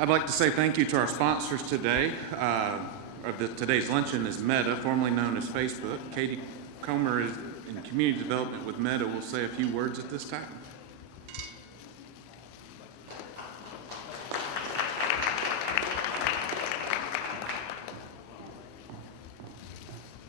I'd like to say thank you to our sponsors today. Today's luncheon is Meta, formerly known as Facebook. Katie Comer is in community development with Meta. Will say a few words at this time.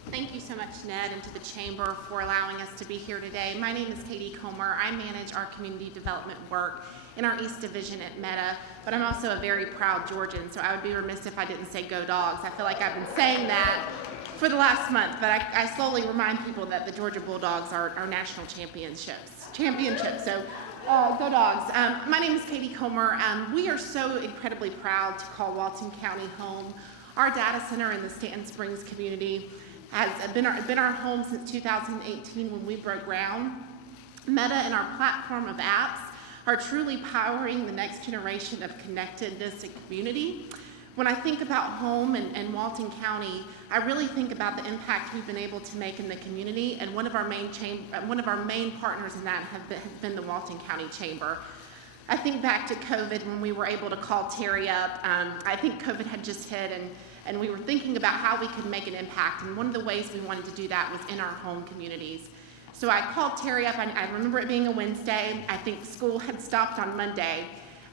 Thank you so much, Ned, and to the Chamber for allowing us to be here today. My name is Katie Comer. I manage our community development work in our East Division at Meta, but I'm also a very proud Georgian, so I would be remiss if I didn't say go Dogs. I feel like I've been saying that for the last month, but I slowly remind people that the Georgia Bulldogs are our national championships. So go Dogs. My name is Katie Comer. We are so incredibly proud to call Walton County home. Our data center in the Stanton Springs community has been our home since 2018 when we broke ground. Meta and our platform of apps are truly powering the next generation of connectedness and community. When I think about home and Walton County, I really think about the impact we've been able to make in the community, and one of our main partners in that has been the Walton County Chamber. I think back to COVID when we were able to call Terry up. I think COVID had just hit, and we were thinking about how we could make an impact, and one of the ways we wanted to do that was in our home communities. So I called Terry up. I remember it being a Wednesday. I think school had stopped on Monday,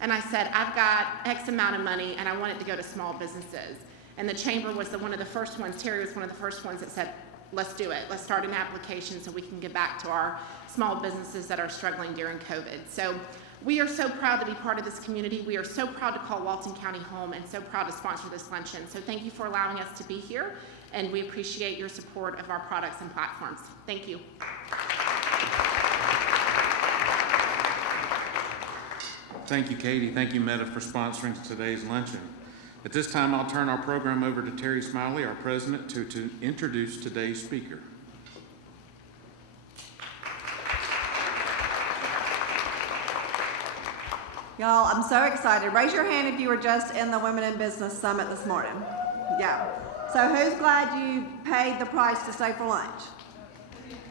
and I said, I've got X amount of money, and I want it to go to small businesses. And the Chamber was one of the first ones, Terry was one of the first ones that said, let's do it. Let's start an application so we can give back to our small businesses that are struggling during COVID. So we are so proud to be part of this community. We are so proud to call Walton County home and so proud to sponsor this luncheon. So thank you for allowing us to be here, and we appreciate your support of our products and platforms. Thank you. Thank you, Katie. Thank you, Meta, for sponsoring today's luncheon. At this time, I'll turn our program over to Terry Smiley, our president, to introduce today's speaker. Y'all, I'm so excited. Raise your hand if you were just in the Women in Business Summit this morning. Yeah. So who's glad you paid the price to stay for lunch?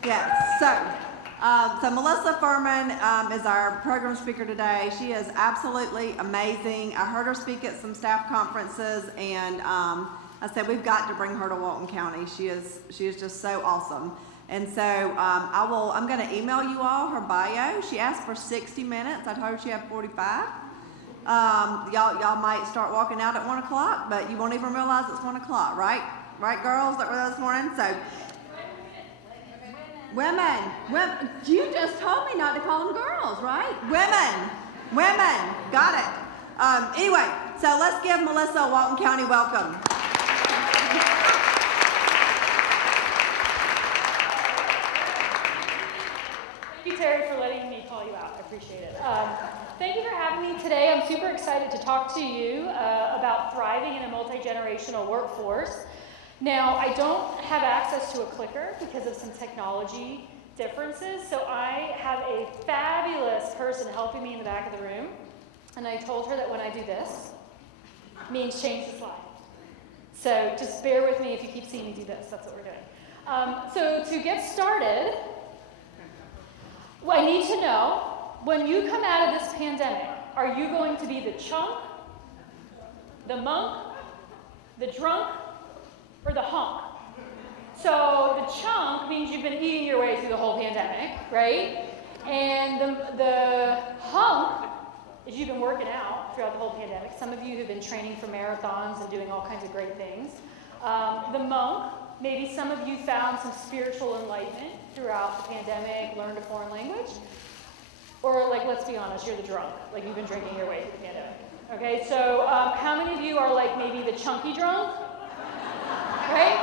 Yes. So Melissa Furman is our program speaker today. She is absolutely amazing. I heard her speak at some staff conferences, and I said we've got to bring her to Walton County. She is just so awesome. And so I'm going to email you all her bio. She asked for 60 minutes. I told her she had 45. Y'all might start walking out at 1 o'clock, but you won't even realize it's 1 o'clock, right? Right, girls that were there this morning? So, women. You just told me not to call them girls, right? Women. Got it. Anyway, so let's give Melissa a Walton County welcome. Thank you, Terry, for letting me call you out. I appreciate it. Thank you for having me today. I'm super excited to talk to you about thriving in a multi-generational workforce. Now, I don't have access to a clicker because of some technology differences, so I have a fabulous person helping me in the back of the room, and I told her that when I do this, it means change the slide. So just bear with me if you keep seeing me do this. That's what we're doing. So to get started, I need to know, when you come out of this pandemic, are you going to be the chunk, the monk, the drunk, or the hunk? So the chunk means you've been eating your way through the whole pandemic, right? And the hunk is you've been working out throughout the whole pandemic. Some of you have been training for marathons and doing all kinds of great things. The monk, maybe some of you found some spiritual enlightenment throughout the pandemic, learned a foreign language. Or, like, let's be honest, you're the drunk. Like, you've been drinking your way through the pandemic. Okay, so how many of you are, like, maybe the chunky drunk? Right?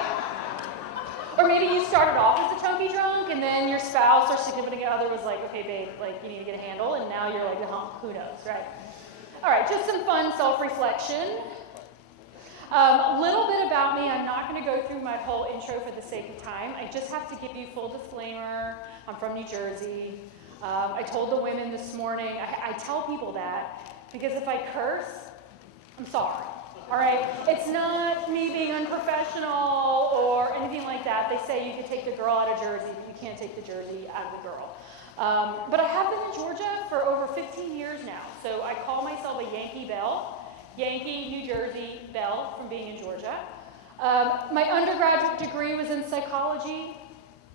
Or maybe you started off as a chunky drunk, and then your spouse or significant other was like, okay, babe, like, you need to get a handle, and now you're like the hunk. Who knows, right? All right, just some fun self-reflection. A little bit about me. I'm not going to go through my whole intro for the sake of time. I just have to give you full disclaimer. I'm from New Jersey. I told the women this morning, I tell people that because if I curse, I'm sorry. All right? It's not me being unprofessional or anything like that. They say you can take the girl out of Jersey, but you can't take the Jersey out of the girl. But I have been in Georgia for over 15 years now, so I call myself a Yankee Belle. Yankee, New Jersey, Belle from being in Georgia. My undergraduate degree was in psychology,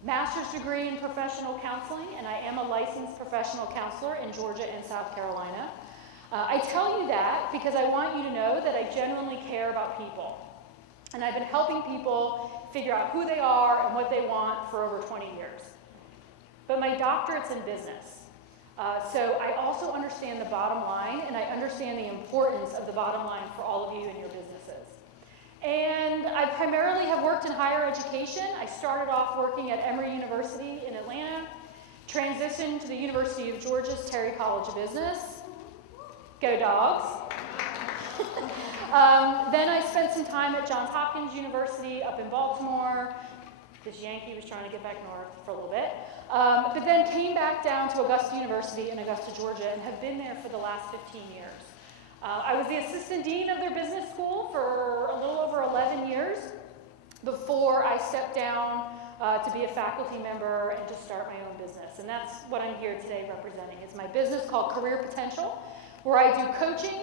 master's degree in professional counseling, and I am a licensed professional counselor in Georgia and South Carolina. I tell you that because I want you to know that I genuinely care about people. And I've been helping people figure out who they are and what they want for over 20 years. But my doctorate's in business. So I also understand the bottom line, and I understand the importance of the bottom line for all of you and your businesses. And I primarily have worked in higher education. I started off working at Emory University in Atlanta, transitioned to the University of Georgia's Terry College of Business. Go Dogs. Then I spent some time at Johns Hopkins University up in Baltimore. This Yankee was trying to get back north for a little bit. But then came back down to Augusta University in Augusta, Georgia, and have been there for the last 15 years. I was the assistant dean of their business school for a little over 11 years before I stepped down to be a faculty member and to start my own business. And that's what I'm here today representing. It's my business called Career Potential, where I do coaching,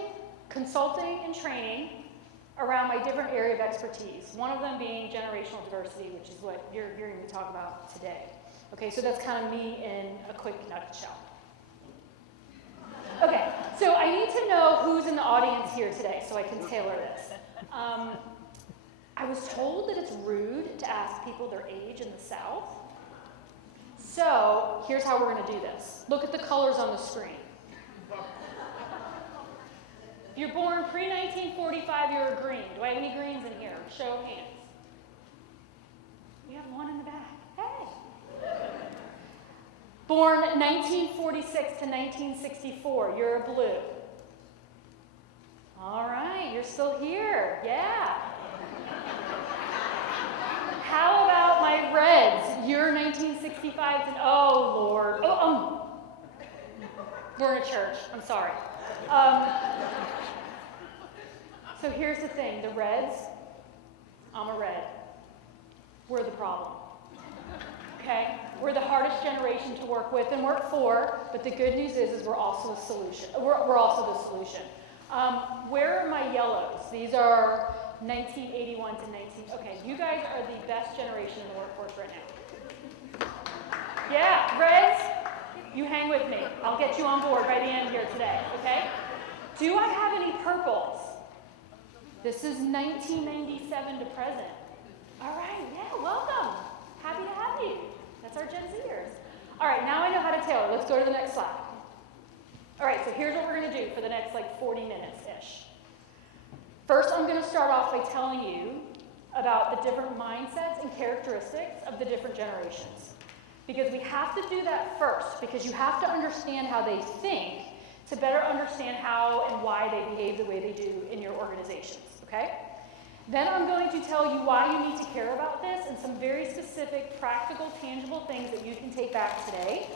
consulting, and training around my different area of expertise, one of them being generational diversity, which is what you're hearing me talk about today. Okay, so that's kind of me in a quick nutshell. Okay, so I need to know who's in the audience here today so I can tailor this. I was told that it's rude to ask people their age in the South. So here's how we're going to do this. Look at the colors on the screen. If you're born pre-1945, you're a green. Do I have any greens in here? Show of hands. We have one in the back. Hey. Born 1946 to 1964, you're a blue. All right, you're still here. Yeah. How about my reds? You're 1965 to, oh, Lord. We're in a church. I'm sorry. So here's the thing, the reds, I'm a red. We're the problem. Okay? We're the hardest generation to work with and work for, but the good news is we're also a solution. We're also the solution. Where are my yellows? These are 1981 to 19, okay, you guys are the best generation in the workforce right now. Yeah, reds, you hang with me. I'll get you on board by the end here today, okay? Do I have any purples? This is 1997 to present. All right, yeah, welcome. Happy to have you. That's our Gen Zers. All right, now I know how to tailor. Let's go to the next slide. All right, so here's what we're going to do for the next 40 minutes-ish. First, I'm going to start off by telling you about the different mindsets and characteristics of the different generations. Because we have to do that first, because you have to understand how they think to better understand how and why they behave the way they do in your organizations, okay? Then I'm going to tell you why you need to care about this and some very specific, practical, tangible things that you can take back today.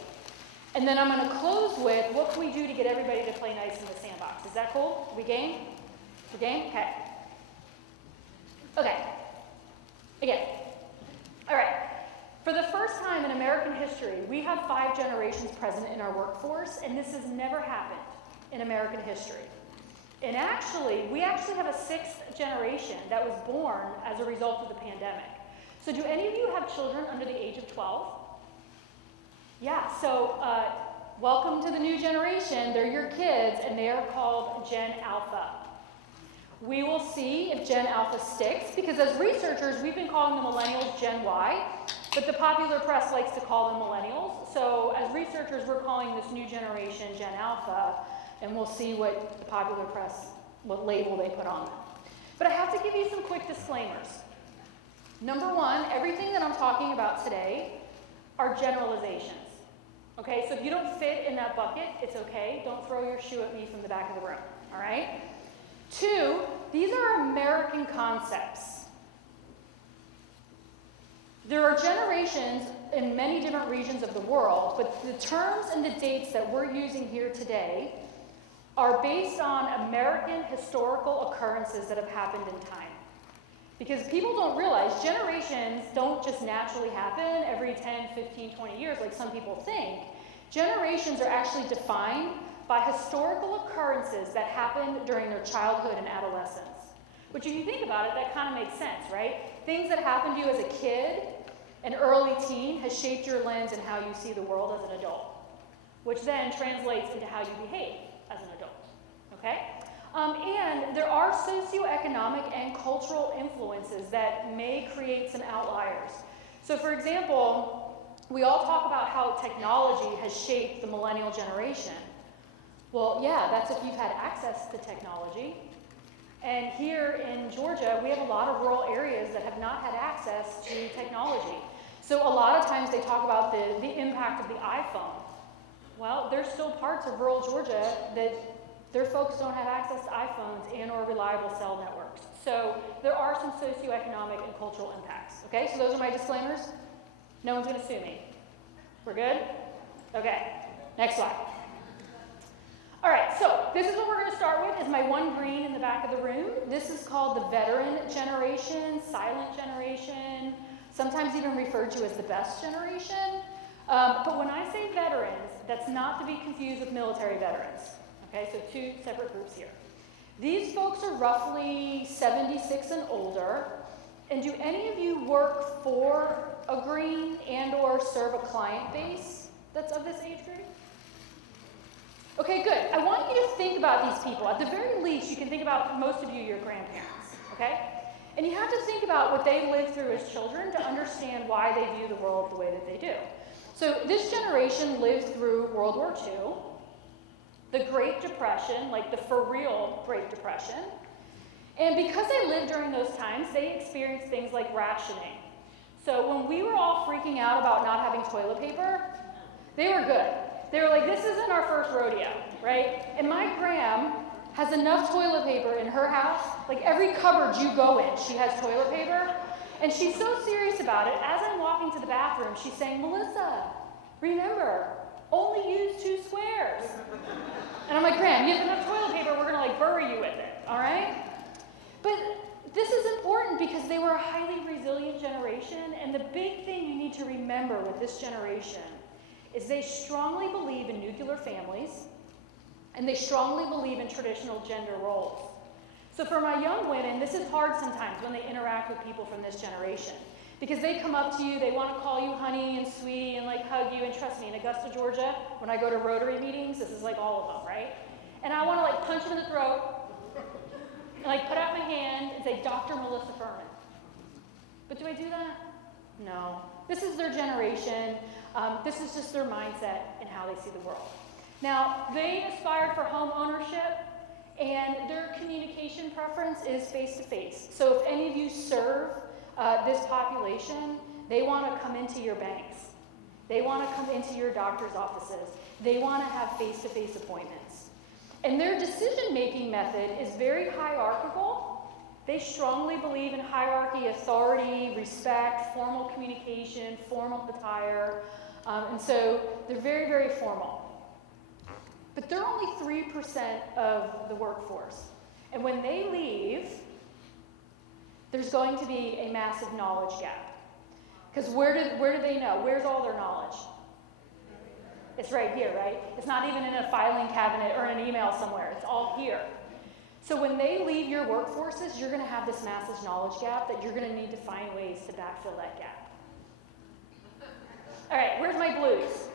And then I'm going to close with what can we do to get everybody to play nice in the sandbox. Is that cool? We game? We game? Okay. Okay. Again. All right. For the first time in American history, we have 5 generations present in our workforce, and this has never happened in American history. And we actually have a 6th generation that was born as a result of the pandemic. So do any of you have children under the age of 12? Yeah, so welcome to the new generation. They're your kids, and they are called Gen Alpha. We will see if Gen Alpha sticks, because as researchers, we've been calling the millennials Gen Y, but the popular press likes to call them millennials. So as researchers, we're calling this new generation Gen Alpha, and we'll see what the popular press, what label they put on them. But I have to give you some quick disclaimers. Number one, everything that I'm talking about today are generalizations. Okay, so if you don't fit in that bucket, it's okay. Don't throw your shoe at me from the back of the room, all right? 2, these are American concepts. There are generations in many different regions of the world, but the terms and the dates that we're using here today are based on American historical occurrences that have happened in time. Because people don't realize generations don't just naturally happen every 10, 15, 20 years like some people think. Generations are actually defined by historical occurrences that happened during their childhood and adolescence. Which, if you think about it, that kind of makes sense, right? Things that happened to you as a kid, an early teen, has shaped your lens and how you see the world as an adult, which then translates into how you behave as an adult, okay? And there are socioeconomic and cultural influences that may create some outliers. So, for example, we all talk about how technology has shaped the millennial generation. Well, yeah, that's if you've had access to technology. And here in Georgia, we have a lot of rural areas that have not had access to technology. So a lot of times they talk about the impact of the iPhone. Well, there's still parts of rural Georgia that their folks don't have access to iPhones and or reliable cell networks. So there are some socioeconomic and cultural impacts. Okay, so those are my disclaimers. No one's going to sue me. We're good? Okay, next slide. All right, so this is what we're going to start with, is my one green in the back of the room. This is called the veteran generation, silent generation, sometimes even referred to as the best generation. But when I say veterans, that's not to be confused with military veterans. Okay, so two separate groups here. These folks are roughly 76 and older. And do any of you work for a green and or serve a client base that's of this age group? Okay, good. I want you to think about these people. At the very least, you can think about, most of you, your grandparents, okay? And you have to think about what they lived through as children to understand why they view the world the way that they do. So this generation lived through World War II, the Great Depression, like the for real Great Depression. And because they lived during those times, they experienced things like rationing. So when we were all freaking out about not having toilet paper, they were good. They were like, this isn't our first rodeo, right? And my gram has enough toilet paper in her house, like every cupboard you go in, she has toilet paper. And she's so serious about it, as I'm walking to the bathroom, she's saying, Melissa, remember, only use 2 squares. And I'm like, Graham, you have enough toilet paper, we're gonna like bury you with it, all right? But this is important because they were a highly resilient generation, and the big thing you need to remember with this generation is they strongly believe in nuclear families, and they strongly believe in traditional gender roles. So for my young women, this is hard sometimes when they interact with people from this generation, because they come up to you, they want to call you honey and sweetie and like hug you, and trust me, in Augusta, Georgia, when I go to Rotary meetings, this is like all of them, right? And I want to like punch them in the throat, and like put out my hand and say, Dr. Melissa Furman. But do I do that? No. This is their generation. This is just their mindset and how they see the world. Now, they aspired for home ownership, and their communication preference is face-to-face. So if any of you serve this population, they want to come into your banks. They want to come into your doctor's offices. They want to have face-to-face appointments. And their decision-making method is very hierarchical. They strongly believe in hierarchy, authority, respect, formal communication, formal attire. And so they're very, very formal. But they're only 3% of the workforce. And when they leave, there's going to be a massive knowledge gap. Because where do they know? Where's all their knowledge? It's right here, right? It's not even in a filing cabinet or an email somewhere. It's all here. So when they leave your workforces, you're going to have this massive knowledge gap that you're going to need to find ways to backfill that gap. All right, where's my blues?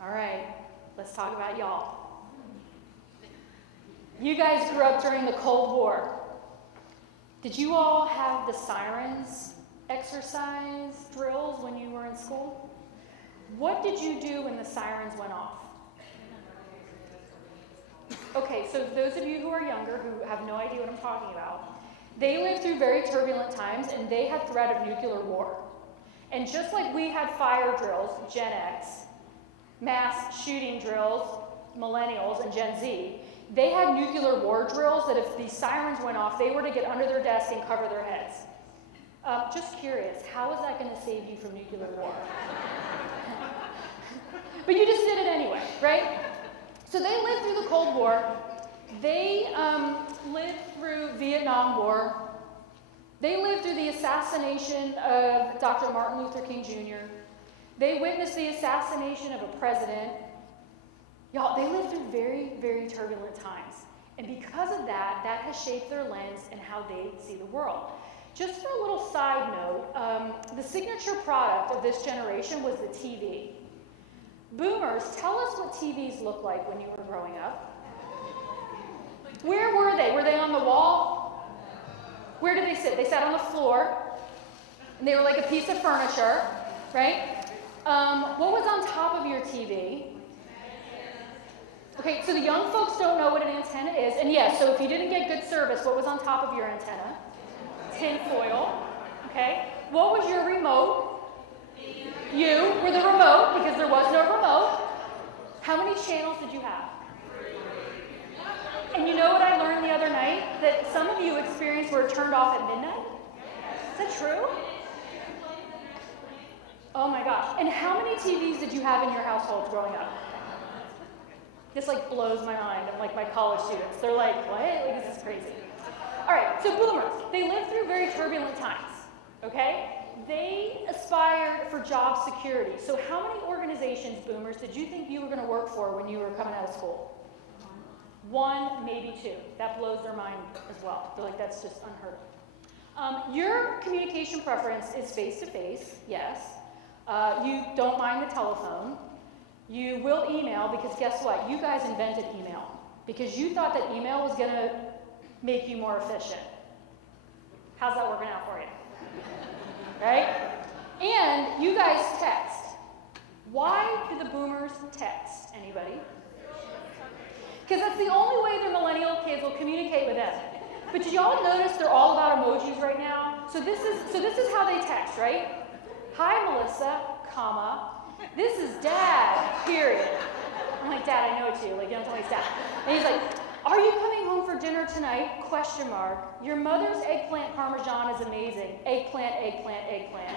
All right, let's talk about y'all. You guys grew up during the Cold War. Did you all have the sirens exercise drills when you were in school? What did you do when the sirens went off? Okay, so those of you who are younger, who have no idea what I'm talking about, they lived through very turbulent times, and they had threat of nuclear war. And just like we had fire drills, Gen X, mass shooting drills, millennials, and Gen Z, they had nuclear war drills that if these sirens went off, they were to get under their desk and cover their heads. Just curious, how is that going to save you from nuclear war? But you just did it anyway, right? So they lived through the Cold War. They lived through Vietnam War. They lived through the assassination of Dr. Martin Luther King Jr. They witnessed the assassination of a president. Y'all, they lived through very, very turbulent times. And because of that, that has shaped their lens and how they see the world. Just for a little side note, the signature product of this generation was the TV. Boomers, tell us what TVs looked like when you were growing up. Where were they? Were they on the wall? Where did they sit? They sat on the floor, and they were like a piece of furniture, right? What was on top of your TV? Okay, so the young folks don't know what an antenna is. And yes, so if you didn't get good service, what was on top of your antenna? Tin foil. Okay. What was your remote? You were the remote because there was no remote. How many channels did you have? And you know what I learned the other night? That some of you experienced were turned off at midnight? Is that true? Oh my gosh. And how many TVs did you have in your household growing up? This like blows my mind. I'm like my college students. They're like, what? Like, this is crazy. All right, so boomers, they lived through very turbulent times, okay? They aspired for job security. So how many organizations, boomers, did you think you were going to work for when you were coming out of school? One, maybe two. That blows their mind as well. They're like, that's just unheard of. Your communication preference is face-to-face, yes. You don't mind the telephone. You will email because guess what? You guys invented email because you thought that email was going to make you more efficient. How's that working out for you? Right? And you guys text. Why do the boomers text? Anybody? Because that's the only way their millennial kids will communicate with them. But did y'all notice they're all about emojis right now? So this is how they text, right? Hi, Melissa, comma. This is Dad, period. I'm like, Dad, I know it's you. Like, you don't tell me it's Dad. And he's like, are you coming home for dinner tonight? Question mark. Your mother's eggplant parmesan is amazing. Eggplant, eggplant, eggplant.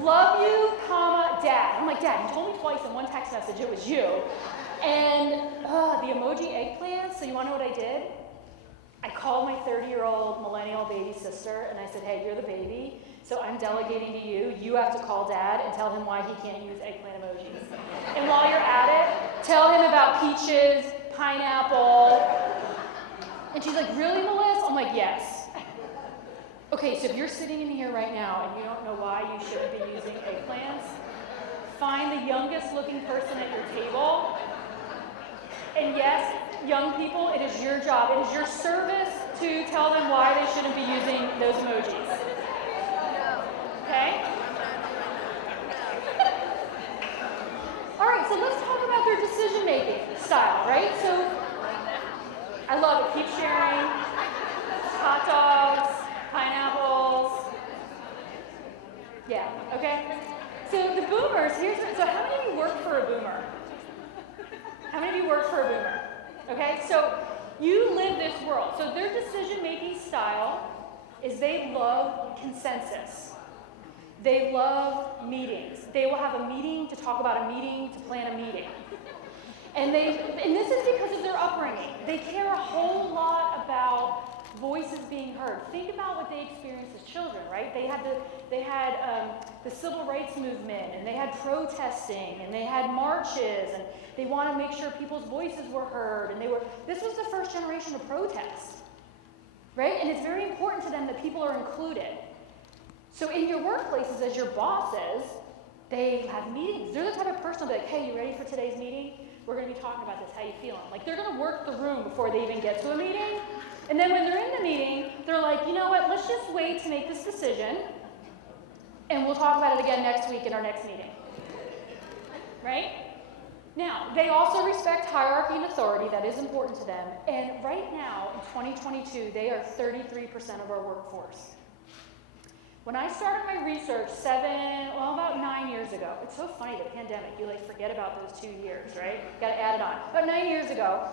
Love you, comma, Dad. I'm like, Dad, you told me twice in one text message it was you. And the emoji eggplant, so you want to know what I did? I called my 30-year-old millennial baby sister, and I said, hey, you're the baby, so I'm delegating to you. You have to call Dad and tell him why he can't use eggplant emojis. And while you're at it, tell him about peaches, pineapple. And she's like, really, Melissa? I'm like, yes. Okay, so if you're sitting in here right now and you don't know why you shouldn't be using eggplants, find the youngest looking person at your table. And yes, young people, it is your job, it is your service to tell them why they shouldn't be using those emojis. Okay? All right, so let's talk about their decision-making style, right? So, I love it. Keep sharing. Hot dogs, pineapples. Yeah, okay? So the boomers, so how many of you work for a boomer? How many of you work for a boomer? Okay, so you live this world. So their decision-making style is they love consensus. They love meetings. They will have a meeting to talk about a meeting, to plan a meeting. And this is because of their upbringing. They care a whole lot about voices being heard. Think about what they experienced as children, right? They had the civil rights movement, and they had protesting, and they had marches, and they want to make sure people's voices were heard. And this was the first generation to protest, right? And it's very important to them that people are included. So in your workplaces, as your bosses, they have meetings. They're the type of person that'll be like, hey, you ready for today's meeting? We're going to be talking about this. How you feeling? Like, they're going to work the room before they even get to a meeting. And then when they're in the meeting, they're like, you know what? Let's just wait to make this decision, and we'll talk about it again next week in our next meeting. Right? Now, they also respect hierarchy and authority. That is important to them. And right now, in 2022, they are 33% of our workforce. When I started my research about 9 years ago, it's so funny, the pandemic, you forget about those 2 years, right? Got to add it on. About 9 years ago,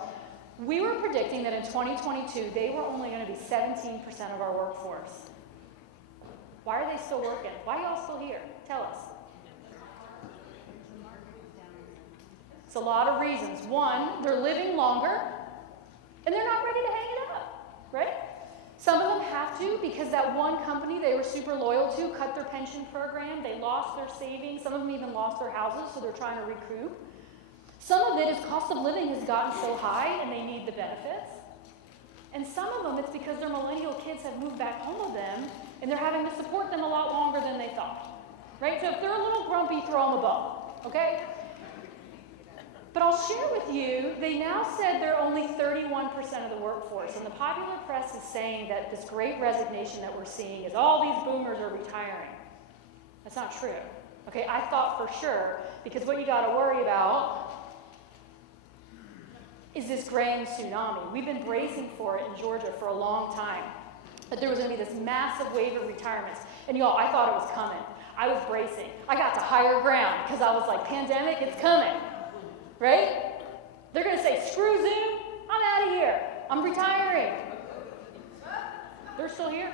we were predicting that in 2022, they were only going to be 17% of our workforce. Why are they still working? Why are y'all still here? Tell us. It's a lot of reasons. One, they're living longer, and they're not ready to hang it up, right? Some of them have have to because that one company they were super loyal to cut their pension program. They lost their savings. Some of them even lost their houses, so they're trying to recoup. Some of it is cost of living has gotten so high and they need the benefits. And some of them, it's because their millennial kids have moved back home with them and they're having to support them a lot longer than they thought. Right? So if they're a little grumpy, throw them a bone. Okay? But I'll share with you, they now said they're only 31% of the workforce. And the popular press is saying that this great resignation that we're seeing is all these boomers are retiring. That's not true. Okay, I thought for sure, because what you got to worry about is this grand tsunami. We've been bracing for it in Georgia for a long time, that there was going to be this massive wave of retirements. And y'all, I thought it was coming. I was bracing. I got to higher ground because I was like, pandemic, it's coming. Right? They're going to say, screw Zoom, I'm out of here. I'm retiring. They're still here.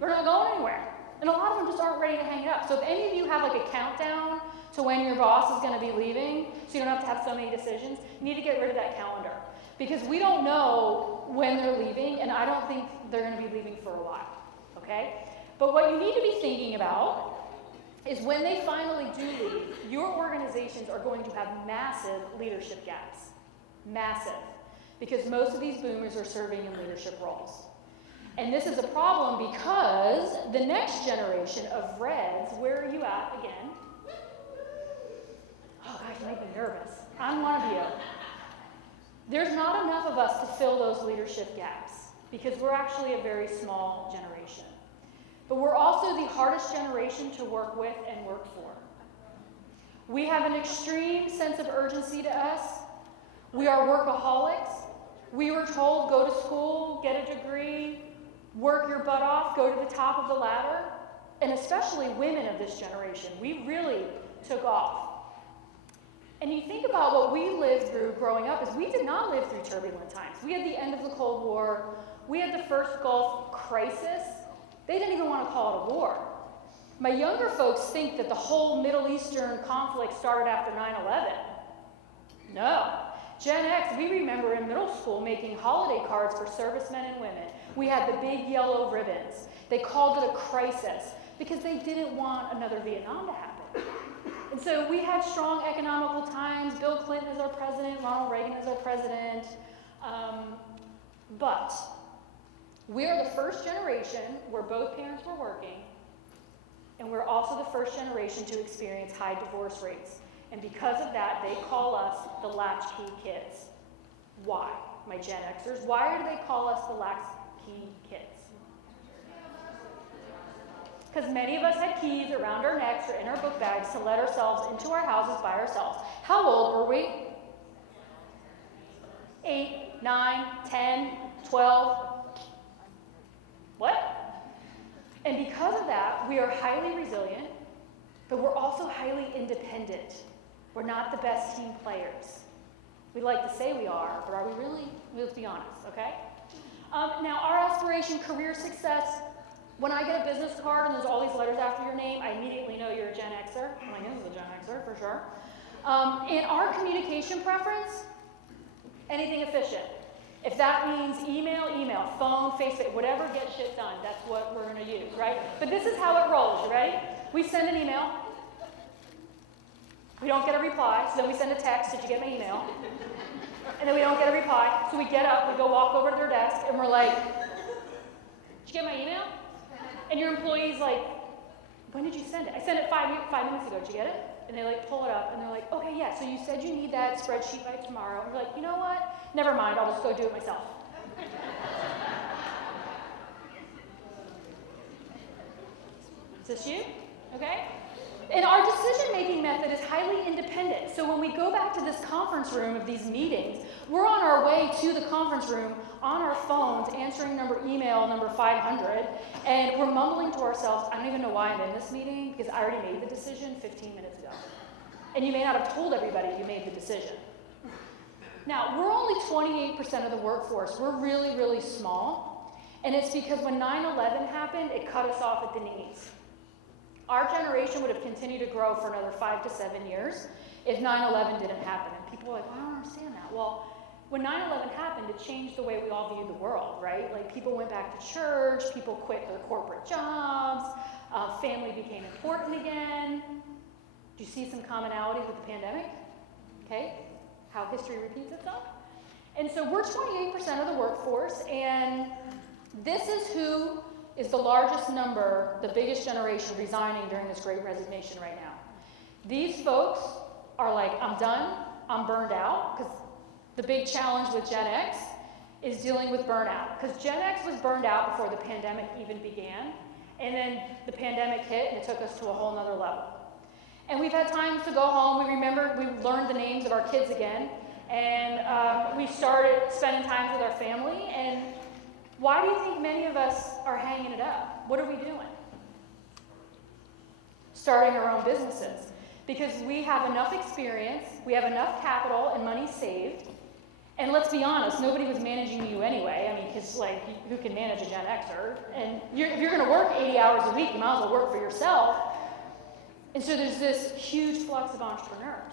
They're not going anywhere. And a lot of them just aren't ready to hang it up. So if any of you have like a countdown to when your boss is going to be leaving, so you don't have to have so many decisions, you need to get rid of that calendar. Because we don't know when they're leaving, and I don't think they're going to be leaving for a while. Okay? But what you need to be thinking about is when they finally do leave, your organizations are going to have massive leadership gaps. Massive. Because most of these boomers are serving in leadership roles. And this is a problem because the next generation of Reds, where are you at again? Oh gosh, you make me nervous. I'm one of you. There's not enough of us to fill those leadership gaps because we're actually a very small generation. But we're also the hardest generation to work with and work for. We have an extreme sense of urgency to us. We are workaholics. We were told, go to school, get a degree, work your butt off, go to the top of the ladder. And especially women of this generation, we really took off. And you think about what we lived through growing up is we did not live through turbulent times. We had the end of the Cold War. We had the first Gulf crisis. They didn't even want to call it a war. My younger folks think that the whole Middle Eastern conflict started after 9/11. No. Gen X, we remember in middle school making holiday cards for servicemen and women. We had the big yellow ribbons. They called it a crisis because they didn't want another Vietnam to happen. And so we had strong economical times. Bill Clinton is our president. Ronald Reagan is our president. But we are the first generation where both parents were working, and we're also the first generation to experience high divorce rates. And because of that, they call us the latchkey kids. Why, my Gen Xers? Why do they call us the latchkey kids? Because many of us had keys around our necks or in our book bags to let ourselves into our houses by ourselves. How old were we? 8, 9, 10, 12. What? And because of that, we are highly resilient, but we're also highly independent. We're not the best team players. We like to say we are, but are we really? Let's be honest, okay? Now, our aspiration, career success, when I get a business card and there's all these letters after your name, I immediately know you're a Gen Xer. I'm like, this is a Gen Xer for sure. And our communication preference, anything efficient. If that means email, phone, Facebook, whatever gets shit done, that's what we're going to use, right? But this is how it rolls, you ready? We send an email. We don't get a reply, so then we send a text, did you get my email? And then we don't get a reply, so we get up, we go walk over to their desk, and we're like, did you get my email? And your employee's like, when did you send it? I sent it 5 minutes ago, did you get it? And they like pull it up, and they're like, okay, yeah, so you said you need that spreadsheet by tomorrow. And we're like, you know what? Never mind, I'll just go do it myself. Is this you? Okay? And our decision-making method is highly independent. So when we go back to this conference room of these meetings, we're on our way to the conference room on our phones, answering email number 500, and we're mumbling to ourselves, I don't even know why I'm in this meeting, because I already made the decision 15 minutes ago. And you may not have told everybody you made the decision. Now, we're only 28% of the workforce. We're really, really small. And it's because when 9/11 happened, it cut us off at the knees. Our generation would have continued to grow for another 5 to 7 years if 9/11 didn't happen. And people are like, well, I don't understand that. Well, when 9/11 happened, it changed the way we all viewed the world, right? Like people went back to church, people quit their corporate jobs, family became important again. Do you see some commonalities with the pandemic? Okay, how history repeats itself. And so we're 28% of the workforce, and this is who is the largest number, the biggest generation resigning during this great resignation right now. These folks are like, I'm done, I'm burned out, because the big challenge with Gen X is dealing with burnout, because Gen X was burned out before the pandemic even began, and then the pandemic hit and it took us to a whole nother level. And we've had times to go home, we learned the names of our kids again, and we started spending time with our family, and why do you think many of us are hanging it up? What are we doing? Starting our own businesses. Because we have enough experience, we have enough capital and money saved, and let's be honest, nobody was managing you anyway. I mean, because like, who can manage a Gen Xer? And if you're going to work 80 hours a week, you might as well work for yourself. And so there's this huge flux of entrepreneurs.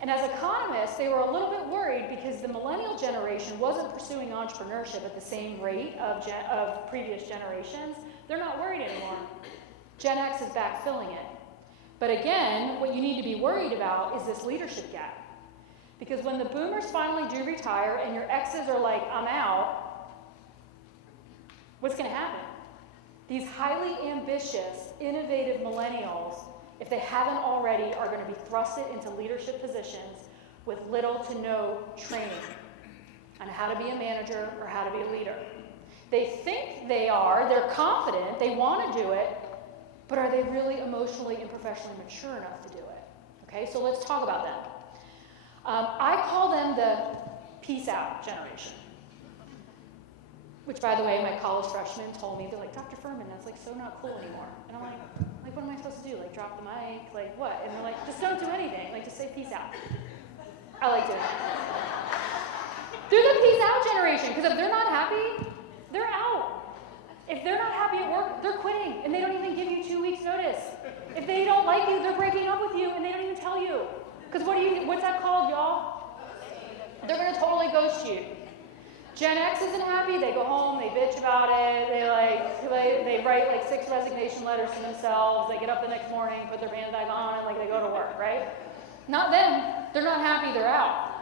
And as economists, they were a little bit worried because the millennial generation wasn't pursuing entrepreneurship at the same rate of previous generations. They're not worried anymore. Gen X is backfilling it. But again, what you need to be worried about is this leadership gap. Because when the boomers finally do retire and your exes are like, I'm out, what's going to happen? These highly ambitious, innovative millennials, if they haven't already, are going to be thrusted into leadership positions with little to no training on how to be a manager or how to be a leader. They think they are, they're confident, they want to do it, but are they really emotionally and professionally mature enough to do it? Okay, so let's talk about them. I call them the peace out generation. Which, by the way, my college freshmen told me, they're like, Dr. Furman, that's like so not cool anymore. And I'm like, what am I supposed to do? Like, drop the mic? Like, what? And they're like, just don't do anything. Like, just say peace out. I like doing it. They're the peace out generation, because if they're not happy, they're out. If they're not happy at work, they're quitting, and they don't even give you 2 weeks' notice. If they don't like you, they're breaking up with you, and they don't even tell you. Because what's that called, y'all? They're going to totally ghost you. Gen X isn't happy, they go home, they bitch about it, they write like 6 resignation letters to themselves, they get up the next morning, put their handbag on, and like they go to work, right? Not them, they're not happy, they're out.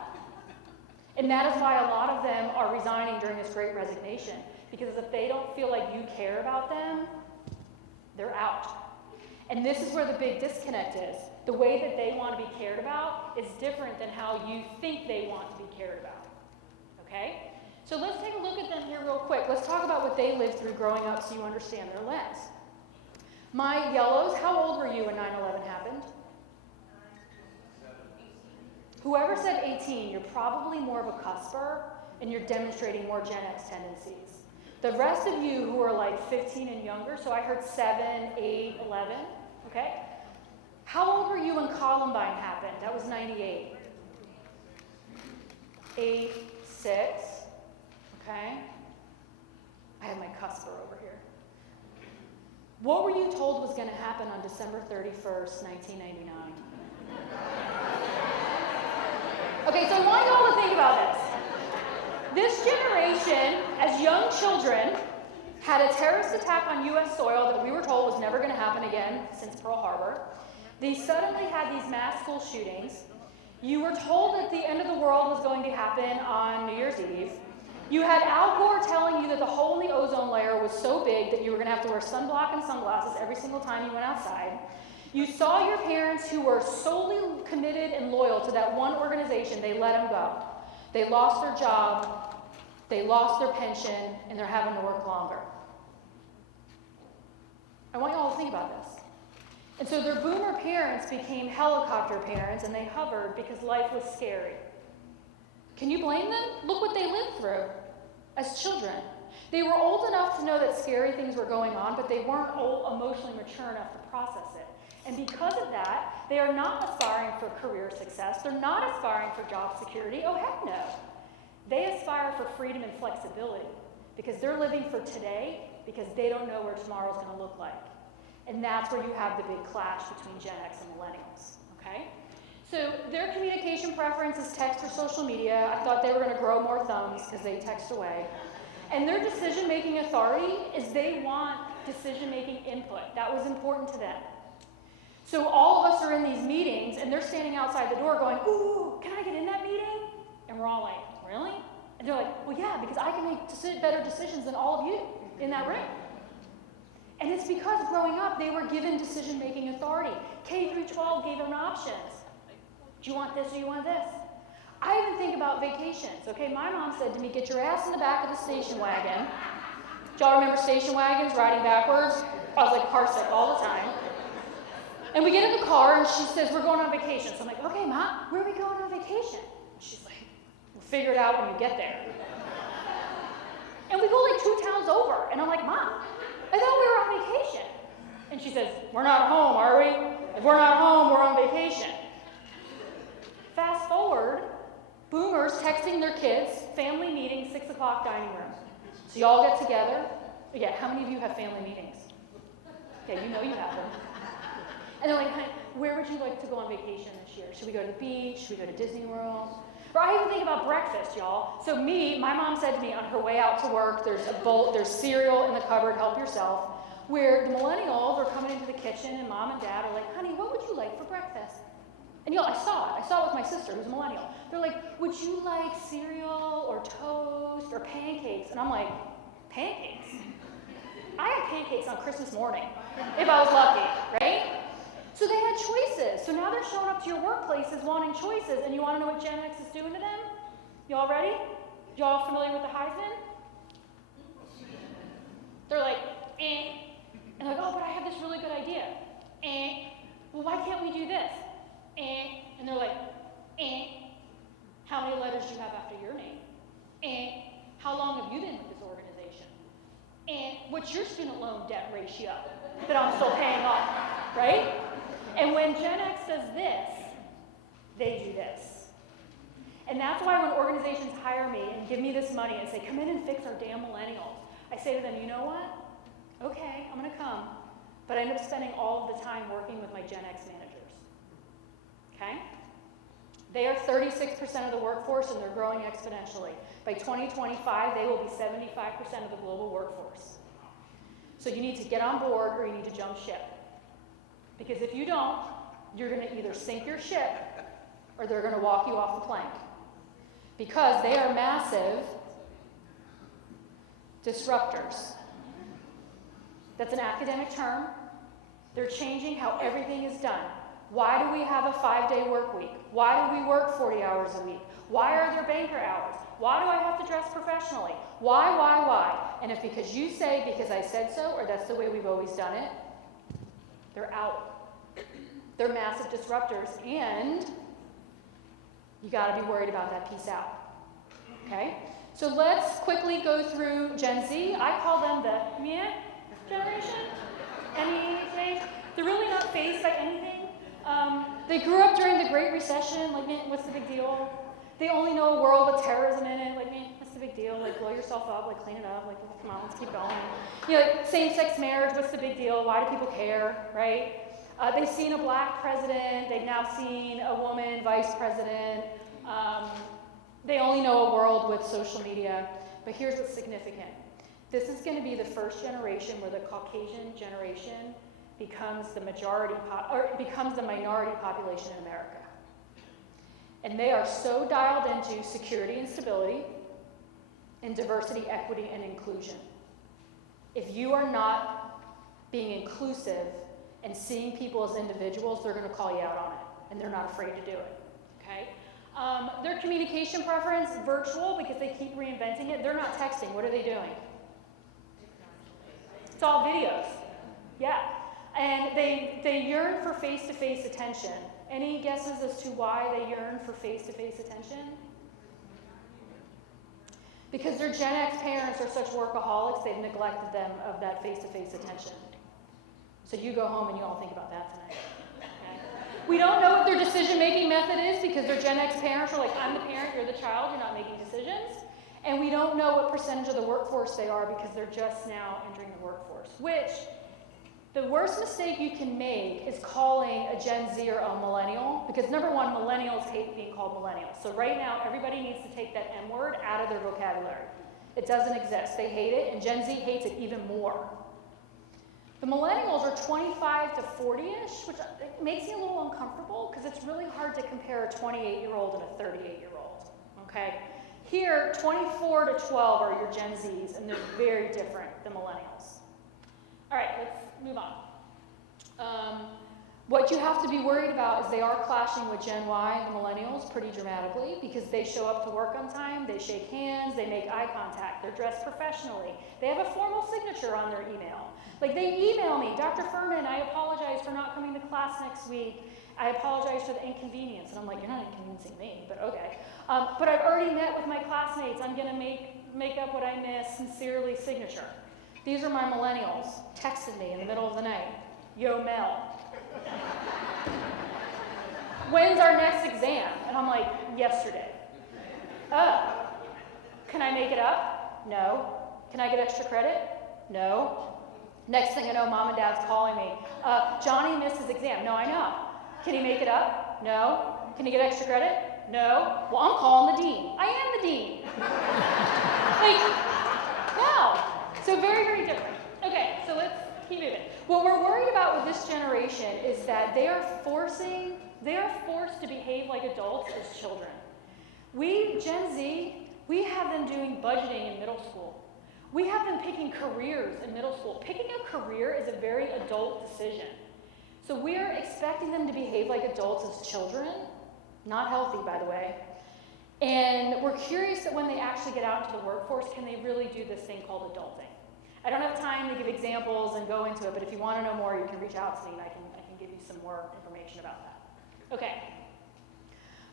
And that is why a lot of them are resigning during this great resignation, because if they don't feel like you care about them, they're out. And this is where the big disconnect is. The way that they want to be cared about is different than how you think they want to be cared about, okay? So let's take a look at them here real quick. Let's talk about what they lived through growing up so you understand their lens. My yellows, how old were you when 9/11 happened? Whoever said 18, you're probably more of a cusper and you're demonstrating more Gen X tendencies. The rest of you who are like 15 and younger, so I heard 7, 8, 11, okay? How old were you when Columbine happened? That was 98. 8, 6. Okay? I have my cusper over here. What were you told was going to happen on December 31st, 1999? Okay, so I want you all to think about this. This generation, as young children, had a terrorist attack on U.S. soil that we were told was never going to happen again since Pearl Harbor. They suddenly had these mass school shootings. You were told that the end of the world was going to happen on New Year's Eve. You had Al Gore telling you that the hole in the ozone layer was so big that you were going to have to wear sunblock and sunglasses every single time you went outside. You saw your parents who were solely committed and loyal to that one organization. They let them go. They lost their job, they lost their pension, and they're having to work longer. I want you all to think about this. And so their boomer parents became helicopter parents, and they hovered because life was scary. Can you blame them? Look what they lived through as children. They were old enough to know that scary things were going on, but they weren't emotionally mature enough to process it. And because of that, they are not aspiring for career success. They're not aspiring for job security. Oh, heck no. They aspire for freedom and flexibility because they're living for today because they don't know where tomorrow's going to look like. And that's where you have the big clash between Gen X and millennials, okay? So their communication preference is text or social media. I thought they were going to grow more thumbs because they text away. And their decision-making authority is they want decision-making input. That was important to them. So all of us are in these meetings, and they're standing outside the door going, ooh, can I get in that meeting? And we're all like, really? And they're like, well, yeah, because I can make better decisions than all of you in that room. And it's because growing up, they were given decision-making authority. K through 12 gave them options. Do you want this or you want this? I even think about vacations, okay? My mom said to me, get your ass in the back of the station wagon. Do y'all remember station wagons riding backwards? I was like car sick all the time. And we get in the car and she says, we're going on vacation. So I'm like, okay, Ma, where are we going on vacation? And she's like, we'll figure it out when you get there. And we go like 2 towns over. And I'm like, Mom, I thought we were on vacation. And she says, we're not home, are we? If we're not home, we're on vacation. Fast forward, boomers texting their kids, family meeting, 6 o'clock dining room. So you all get together. Yeah, how many of you have family meetings? Okay, you know you have them. And they're like, honey, where would you like to go on vacation this year? Should we go to the beach? Should we go to Disney World? Or I even think about breakfast, y'all. So my mom said to me on her way out to work, there's cereal in the cupboard, help yourself, where the millennials are coming into the kitchen and mom and dad are like, honey, what would you like for breakfast? And y'all, I saw it with my sister, who's a millennial. They're like, would you like cereal or toast or pancakes? And I'm like, pancakes? I had pancakes on Christmas morning, if I was lucky, right? So they had choices. So now they're showing up to your workplaces wanting choices, and you want to know what Gen X is doing to them? Y'all ready? Y'all familiar with the Heisman? They're like, eh. And they're like, oh, but I have this really good idea. Eh. Well, why can't we do this? Eh. And they're like, eh. How many letters do you have after your name? Eh. How long have you been with this organization? Eh. What's your student loan debt ratio that I'm still paying off, right? And when Gen X does this, they do this. And that's why when organizations hire me and give me this money and say, come in and fix our damn millennials, I say to them, you know what? Okay, I'm going to come. But I end up spending all of the time working with my Gen X managers. Okay? They are 36% of the workforce, and they're growing exponentially. By 2025, they will be 75% of the global workforce. So you need to get on board or you need to jump ship. Because if you don't, you're going to either sink your ship or they're going to walk you off the plank. Because they are massive disruptors. That's an academic term. They're changing how everything is done. Why do we have a 5-day work week? Why do we work 40 hours a week? Why are there banker hours? Why do I have to dress professionally? Why? And if because you say, because I said so, or that's the way we've always done it, they're out. They're massive disruptors, and you got to be worried about that piece out. Okay? So let's quickly go through Gen Z. I call them the meh generation. They're really not fazed by anything. They grew up during the Great Recession. Like, man, what's the big deal? They only know a world with terrorism in it. Like, man, what's the big deal? Like, blow yourself up. Like, clean it up. Like, come on, let's keep going. You know, like, same-sex marriage. What's the big deal? Why do people care? Right? They've seen a black president. They've now seen a woman vice president. They only know a world with social media. But here's what's significant. This is going to be the first generation where the Caucasian generation becomes the becomes the minority population in America. And they are so dialed into security and stability and diversity, equity, and inclusion. If you are not being inclusive and seeing people as individuals, they're going to call you out on it, and they're not afraid to do it, okay? Their communication preference, virtual, because they keep reinventing it. They're not texting. What are they doing? It's all videos, yeah. And they yearn for face-to-face attention. Any guesses as to why they yearn for face-to-face attention? Because their Gen X parents are such workaholics, they've neglected them of that face-to-face attention. So you go home and you all think about that tonight. Okay? We don't know what their decision-making method is because their Gen X parents are like, I'm the parent, you're the child, you're not making decisions. And we don't know what percentage of the workforce they are because they're just now entering the workforce, which The worst mistake you can make is calling a Gen Z or a millennial, because number one, millennials hate being called millennials. So right now, everybody needs to take that M word out of their vocabulary. It doesn't exist. They hate it, and Gen Z hates it even more. The millennials are 25 to 40-ish, which makes me a little uncomfortable because it's really hard to compare a 28-year-old and a 38-year-old, okay? Here, 24 to 12 are your Gen Zs, and they're very different than millennials. All right, let's move on. What you have to be worried about is they are clashing with Gen Y, the millennials, pretty dramatically because they show up to work on time, they shake hands, they make eye contact, they're dressed professionally. They have a formal signature on their email. Like they email me, Dr. Furman, I apologize for not coming to class next week. I apologize for the inconvenience. And I'm like, you're not inconveniencing me, but okay. But I've already met with my classmates. I'm gonna make up what I missed, sincerely, signature. These are my millennials, texted me in the middle of the night. Yo, Mel. When's our next exam? And I'm like, yesterday. Can I make it up? No. Can I get extra credit? No. Next thing I know, mom and dad's calling me. Johnny missed his exam. No, I know. Can he make it up? No. Can he get extra credit? No. Well, I'm calling the dean. I am the dean. Wow. So very, very different. Okay, so let's keep moving. What we're worried about with this generation is that they are forced to behave like adults as children. Gen Z, we have them doing budgeting in middle school. We have them picking careers in middle school. Picking a career is a very adult decision. So we are expecting them to behave like adults as children. Not healthy, by the way. And we're curious that when they actually get out into the workforce, can they really do this thing called adulting? I don't have time to give examples and go into it, but if you want to know more, you can reach out to me and I can give you some more information about that. Okay.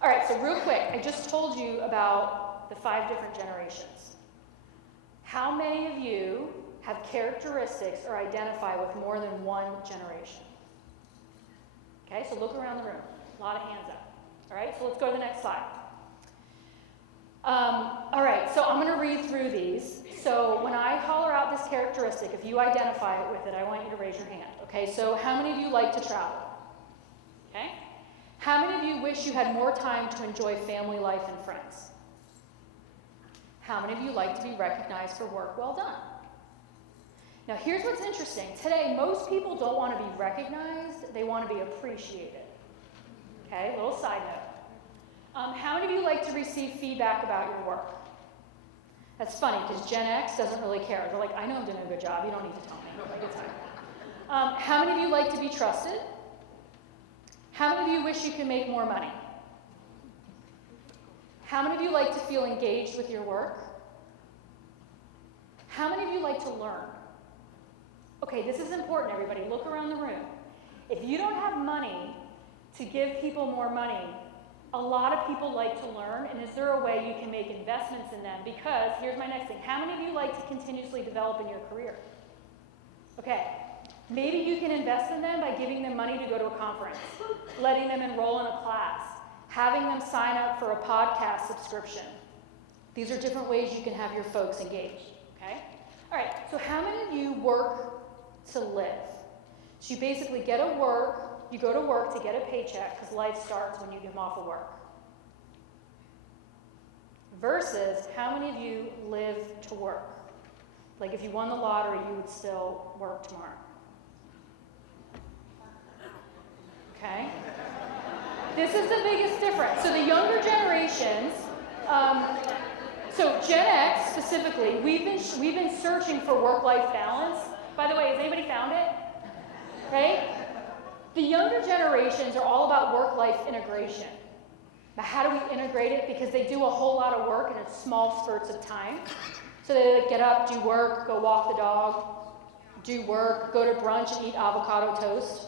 All right, so real quick, I just told you about the 5 different generations. How many of you have characteristics or identify with more than one generation? Okay, so look around the room. A lot of hands up. All right, so let's go to the next slide. All right, so I'm going to read through these. So when I holler out this characteristic, if you identify it with it, I want you to raise your hand. Okay, so how many of you like to travel? Okay. How many of you wish you had more time to enjoy family life and friends? How many of you like to be recognized for work well done? Now here's what's interesting. Today, most people don't want to be recognized, they want to be appreciated. Okay, little side note. How many of you like to receive feedback about your work? That's funny because Gen X doesn't really care. They're like, I know I'm doing a good job. You don't need to tell me. Like, it's fine. How many of you like to be trusted? How many of you wish you could make more money? How many of you like to feel engaged with your work? How many of you like to learn? Okay, this is important, everybody. Look around the room. If you don't have money to give people more money, a lot of people like to learn, and is there a way you can make investments in them? Because, here's my next thing. How many of you like to continuously develop in your career? Okay, maybe you can invest in them by giving them money to go to a conference, letting them enroll in a class, having them sign up for a podcast subscription. These are different ways you can have your folks engaged, okay? All right, so how many of you work to live? So you basically you go to work to get a paycheck because life starts when you get off of work. Versus how many of you live to work? Like if you won the lottery, you would still work tomorrow. Okay? This is the biggest difference. So the younger generations, so Gen X specifically, we've been searching for work-life balance. By the way, has anybody found it? Right? The younger generations are all about work-life integration. Now, how do we integrate it? Because they do a whole lot of work in small spurts of time. So they get up, do work, go walk the dog, do work, go to brunch and eat avocado toast.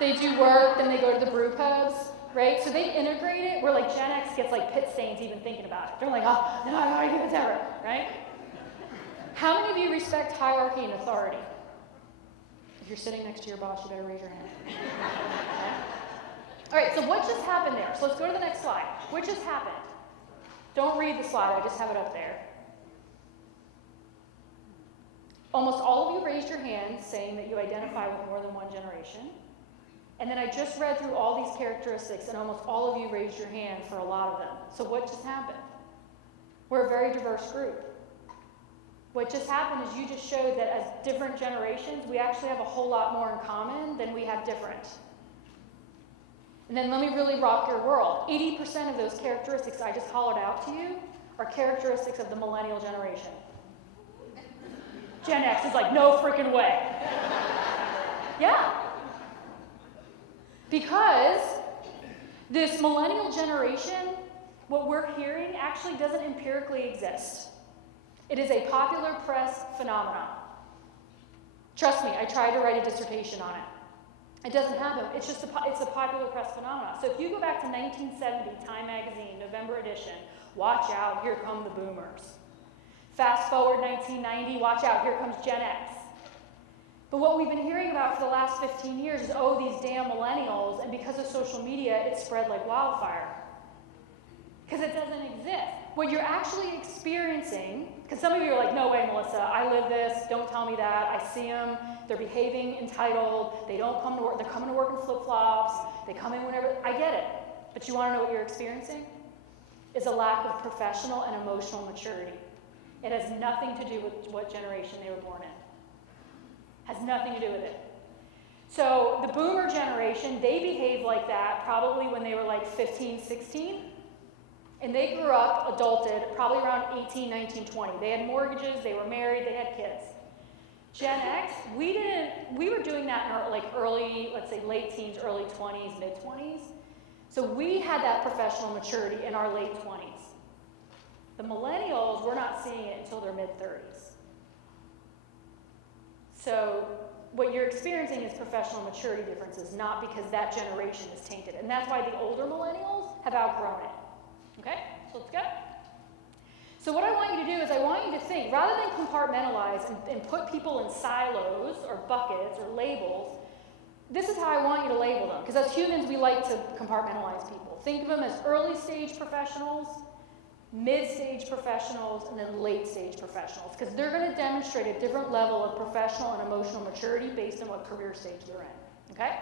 They do work, then they go to the brew pubs, right? So they integrate it where like Gen X gets like pit stains even thinking about it. They're like, oh, no, I gotta give it to her, right? How many of you respect hierarchy and authority? If you're sitting next to your boss, you better raise your hand. Okay. All right, so what just happened there? So let's go to the next slide. What just happened? Don't read the slide, I just have it up there. Almost all of you raised your hands saying that you identify with more than one generation. And then I just read through all these characteristics, and almost all of you raised your hand for a lot of them. So what just happened? We're a very diverse group. What just happened is you just showed that as different generations, we actually have a whole lot more in common than we have different. And then let me really rock your world. 80% of those characteristics I just hollered out to you are characteristics of the millennial generation. Gen X is like, no freaking way. Yeah. Because this millennial generation, what we're hearing actually doesn't empirically exist. It is a popular press phenomenon. Trust me, I tried to write a dissertation on it. It doesn't happen. It's just it's a popular press phenomenon. So if you go back to 1970, Time Magazine, November edition, watch out, here come the boomers. Fast forward 1990, watch out, here comes Gen X. But what we've been hearing about for the last 15 years is, oh, these damn millennials, and because of social media, it's spread like wildfire. Because it doesn't exist. What you're actually experiencing, because some of you are like, no way, Melissa, I live this, don't tell me that, I see them, they're behaving entitled, they don't come to work, they're coming to work in flip-flops, they come in whenever, I get it. But you want to know what you're experiencing? Is a lack of professional and emotional maturity. It has nothing to do with what generation they were born in. Has nothing to do with it. So the boomer generation, they behaved like that probably when they were like 15, 16. And they grew up, adulted, probably around 18, 19, 20. They had mortgages, they were married, they had kids. Gen X, we were doing that in our like early, let's say late teens, early 20s, mid 20s. So we had that professional maturity in our late 20s. The millennials, we're not seeing it until their mid 30s. So what you're experiencing is professional maturity differences, not because that generation is tainted. And that's why the older millennials have outgrown it. Okay, so let's go. So what I want you to do is I want you to think, rather than compartmentalize and put people in silos or buckets or labels, this is how I want you to label them. Because as humans, we like to compartmentalize people. Think of them as early stage professionals, mid-stage professionals, and then late-stage professionals. Because they're going to demonstrate a different level of professional and emotional maturity based on what career stage they're in. Okay?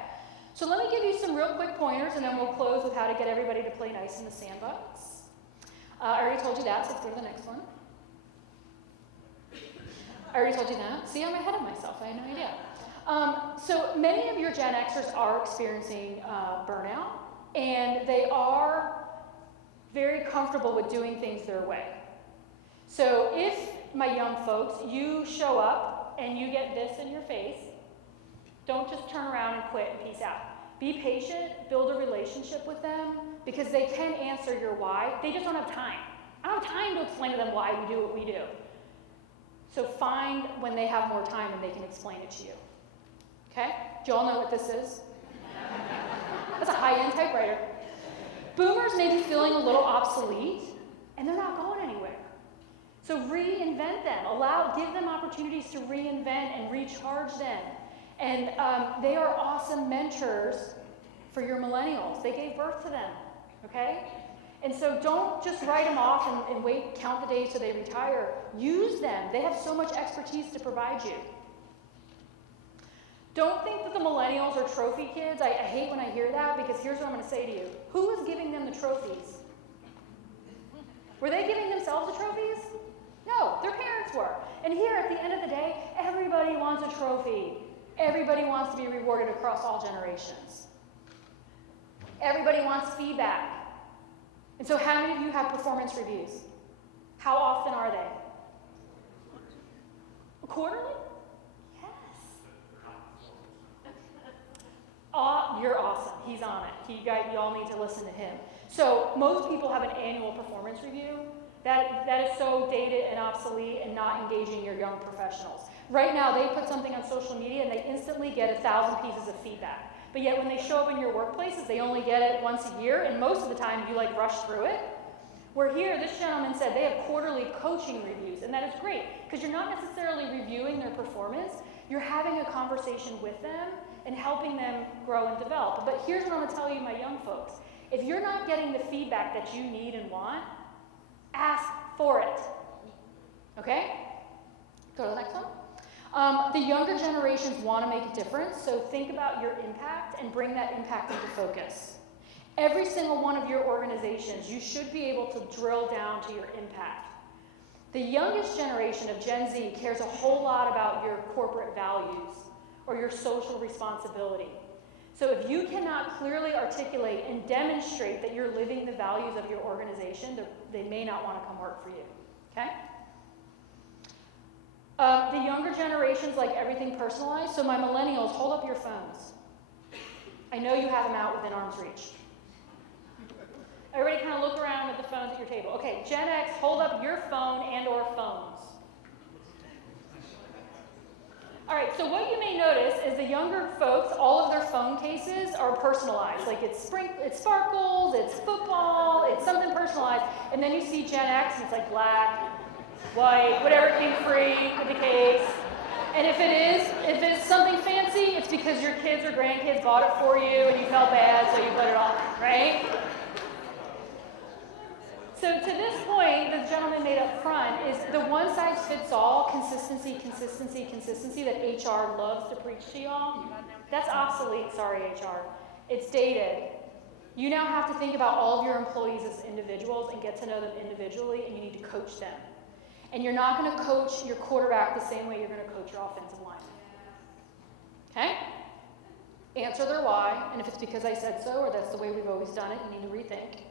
So let me give you some real quick pointers, and then we'll close with how to get everybody to play nice in the sandbox. I already told you that, so let's go to the next one. I already told you that. See, I'm ahead of myself. I had no idea. So many of your Gen Xers are experiencing burnout, and they are very comfortable with doing things their way. So if, my young folks, you show up and you get this in your face, don't just turn around and quit and peace out. Be patient, build a relationship with them, because they can answer your why. They just don't have time. I don't have time to explain to them why we do what we do. So find when they have more time and they can explain it to you. Okay? Do you all know what this is? That's a high-end typewriter. Boomers may be feeling a little obsolete, and they're not going anywhere. So reinvent them. Give them opportunities to reinvent and recharge them. And they are awesome mentors for your millennials. They gave birth to them, okay? And so don't just write them off and wait, count the days till they retire. Use them. They have so much expertise to provide you. Don't think that the millennials are trophy kids. I hate when I hear that, because here's what I'm going to say to you. Who was giving them the trophies? Were they giving themselves the trophies? No, their parents were. And here, at the end of the day, everybody wants a trophy. Everybody wants to be rewarded across all generations. Everybody wants feedback. And so how many of you have performance reviews? How often are they? Quarterly? You're awesome. He's on it. You all need to listen to him. So most people have an annual performance review. That is so dated and obsolete and not engaging your young professionals. Right now, they put something on social media and they instantly get 1,000 pieces of feedback. But yet when they show up in your workplaces, they only get it once a year, and most of the time you rush through it. Where here, this gentleman said they have quarterly coaching reviews, and that is great, because you're not necessarily reviewing their performance, you're having a conversation with them and helping them grow and develop. But here's what I'm going to tell you, my young folks. If you're not getting the feedback that you need and want, ask for it. Okay? Go to the next one. The younger generations want to make a difference, so think about your impact and bring that impact into focus. Every single one of your organizations, you should be able to drill down to your impact. The youngest generation of Gen Z cares a whole lot about your corporate values or your social responsibility. So if you cannot clearly articulate and demonstrate that you're living the values of your organization, they may not want to come work for you, okay? The younger generations like everything personalized, so my millennials, hold up your phones. I know you have them out within arm's reach. Everybody kind of look around at the phones at your table. Okay, Gen X, hold up your phone and or phones. All right, so what you may notice is the younger folks, all of their phone cases are personalized. Like it's sparkles, it's football, it's something personalized. And then you see Gen X and it's like black, white, whatever came free with the case. And if it's something fancy, it's because your kids or grandkids bought it for you and you felt bad, so you put it on, right? So to this point, the gentleman made up front is the one-size-fits-all consistency that HR loves to preach to y'all. That's obsolete, sorry HR. It's dated. You now have to think about all of your employees as individuals and get to know them individually, and you need to coach them. And you're not going to coach your quarterback the same way you're going to coach your offensive line. Okay? Answer their why, and if it's because I said so or that's the way we've always done it, you need to rethink.